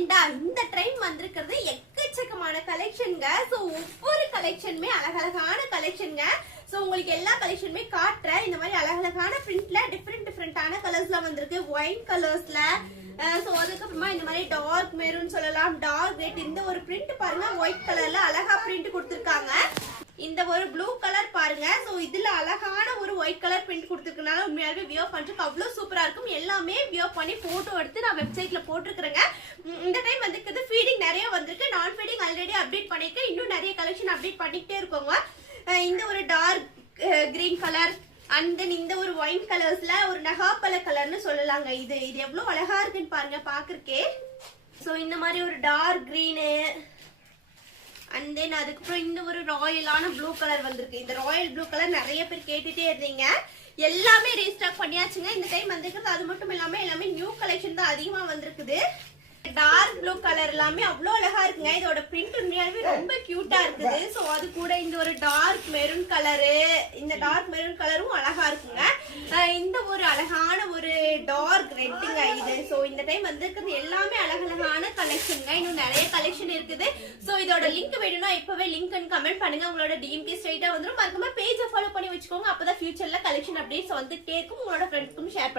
ஏண்டா இந்த டைம் வந்திருக்கிறது எக்கச்சக்கமான கலெக்ஷன்ங்க. சோ ஒவ்வொரு கலெக்ஷனுமே அழகழகான கலெக்ஷன்ங்க. சோ உங்களுக்கு எல்லா கலெக்ஷனுமே காட்டுறேன். இந்த மாதிரி அழகழகான பிரிண்ட்ல டிஃபரெண்டான கலர்ஸ்ல வந்திருக்கு. ஒயிட் கலர்ஸ்ல சோ அதுக்கப்புறமா இந்த மாதிரி டார்க் மெரூன் சொல்லலாம், டார்க் ரெட். இந்த ஒரு பிரிண்ட் பாருங்க, ஒயிட் கலர்ல அழகா பிரிண்ட் கொடுத்திருக்காங்க. இந்த ஒரு ப்ளூ கலர் பாருங்க. சோ இதுல அழகான ஒரு ஒயிட் கலர் பிரிண்ட் கொடுத்திருக்கனால உண்மையாவே வியர் பண்றதுக்கு அவ்வளவு சூப்பரா இருக்கும். எல்லாமே வியர் பண்ணி போட்டோ எடுத்து நான் வெப்சைட்ல போட்டுருக்கேங்க. இந்த டைம் வந்து ஃபீடிங் நிறைய வந்திருக்கு. நான் ஃபீடிங் ஆல்ரெடி அப்டேட் பண்ணிருக்கேன். இன்னும் நிறைய கலெக்ஷன் அப்டேட் பண்ணிக்கிட்டே இருக்கோங்க. இந்த ஒரு dark green colour and then இந்த ஒரு ஒயிட் கலர்ஸ்ல ஒரு நகாப்பழ கலர்னு சொல்லலாங்க. இது எவ்வளவு அழகா இருக்குன்னு பாருங்க பாக்குறக்கே. சோ இந்த மாதிரி ஒரு டார்க் கிரீனு அண்ட் தென் அதுக்கப்புறம் இந்த ஒரு ராயலான ப்ளூ கலர் வந்திருக்கு. இந்த ராயல் ப்ளூ கலர் நிறைய பேர் கேட்டுட்டே இருந்தீங்க. எல்லாமே ரீஸ்டாக் பண்ணியாச்சுங்க. இந்த டைம் வந்திருக்கிறது அது மட்டும் இல்லாம எல்லாமே நியூ கலெக்ஷன் தான் அதிகமா வந்திருக்குது. டார்க் ப்ளூ கலர் எல்லாமே அவ்வளோ அழகா இருக்குங்க. இதோட பிரிண்ட் உண்மையாவே ரொம்ப கியூட்டா இருக்குது. சோ அது கூட இந்த ஒரு டார்க் மெரூன் கலரு, இந்த டார்க் மெரூன் கலரும் அழகா இருக்குங்க. இந்த ஒரு அழகான ஒரு டார்க் ரெட்டுங்க இது. சோ இந்த டைம் வந்திருக்கிறது எல்லாமே அழகழகான கலெக்ஷனுங்க. இன்னும் நிறைய கலெக்ஷன் இருக்குது. சோ இதோட லிங்க் வேணும்னா இப்பவே லிங்க் கமெண்ட் பண்ணுங்க. உங்களோட டிஎம்கே ஸ்ட்ரைட்டா வந்துடும். மறக்காம பேஜை ஃபாலோ பண்ணி வச்சுக்கோங்க. அப்பதான் ஃபியூச்சர்ல கலெக்ஷன் அப்டேட்ஸ் வந்துட்டே இருக்கும். உங்களோட ஃப்ரெண்ட்ஸ்க்கும் ஷேர் பண்ணுங்க.